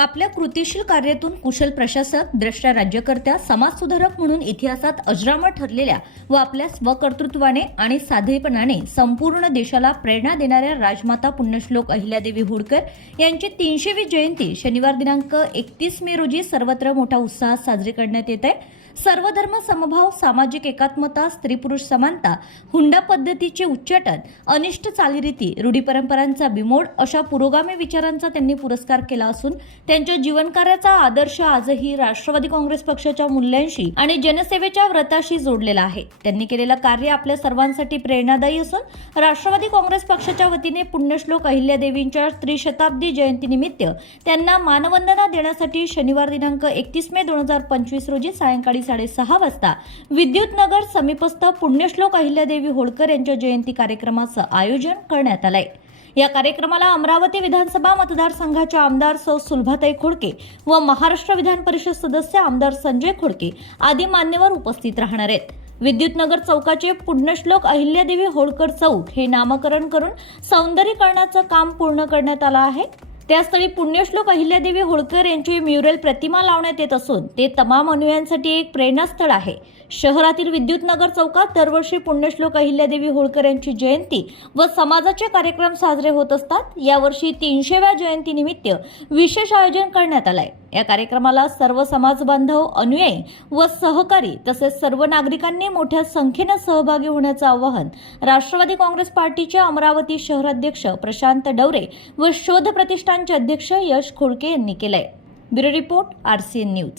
आपल्या कृतिशील कार्यातून कुशल प्रशासक द्रष्टा राज्यकर्त्या समाजसुधारक म्हणून इतिहासात अजरामर ठरलेल्या व आपल्या स्वकर्तृत्वाने आणि साधेपणाने संपूर्ण देशाला प्रेरणा देणाऱ्या राजमाता पुण्यश्लोक अहिल्यादेवी होळकर यांची तीनशेवी जयंती शनिवार दिनांक एकतीस मे रोजी सर्वत्र मोठ्या उत्साहात साजरी करण्यात येत आहे. सर्वधर्म समभाव सामाजिक एकात्मता स्त्री पुरुष समानता हुंडा पद्धतीचे उच्चाटन अनिष्ट चालीरीती रूढी परंपरांचा बिमोड अशा पुरोगामी विचारांचा त्यांनी पुरस्कार केला असून त्यांच्या जीवनकार्याचा आदर्श आजही राष्ट्रवादी काँग्रेस पक्षाच्या मूल्यांशी आणि जनसेवेच्या व्रताशी जोडलेला आहे. त्यांनी केलेलं कार्य आपल्या सर्वांसाठी प्रेरणादायी असून राष्ट्रवादी काँग्रेस पक्षाच्या वतीने पुण्यश्लोक अहिल्यादेवींच्या त्रिशताब्दी जयंतीनिमित्त त्यांना मानवंदना देण्यासाठी शनिवार दिनांक एकतीस मे दोन हजार पंचवीस रोजी सायंकाळी साडेसहा वाजता विद्युत नगर समीपस्थ पुण्यश्लोक अहिल्यादेवी होळकर यांच्या जयंती कार्यक्रमाचं आयोजन करण्यात आलं आहे या कार्यक्रमाला अमरावती विधानसभा मतदारसंघाच्या आमदार सौ सुलभाताई खोडके व महाराष्ट्र विधान परिषद सदस्य आमदार संजय खोडके आदी मान्यवर उपस्थित राहणार आहेत. विद्युतनगर चौकाचे पुण्यश्लोक अहिल्यादेवी होळकर चौक हे नामकरण करून सौंदर्यीकरणाचं काम पूर्ण करण्यात आलं आहे. त्यास्थळी पुण्यश्लोक अहिल्यादेवी होळकर यांची म्युरल प्रतिमा लावण्यात येत असून ते तमाम अनुयांसाठी एक प्रेरणास्थळ आहे. शहरातील विद्युतनगर चौकात दरवर्षी पुण्यश्लोक अहिल्यादेवी होळकर यांची जयंती व समाजाचे कार्यक्रम साजरे होत असतात. यावर्षी तीनशेव्या जयंतीनिमित्त विशेष आयोजन करण्यात आलं आहे या कार्यक्रमाला सर्व समाज बांधव अनुयायी व सहकारी तसेच सर्व नागरिकांनी मोठ्या संख्येनं सहभागी होण्याचं आवाहन राष्ट्रवादी काँग्रेस पार्टीचे अमरावती शहराध्यक्ष प्रशांत डवरे व शोध प्रतिष्ठानचे अध्यक्ष यश खोडके यांनी केलंय. Bureau report RCN news.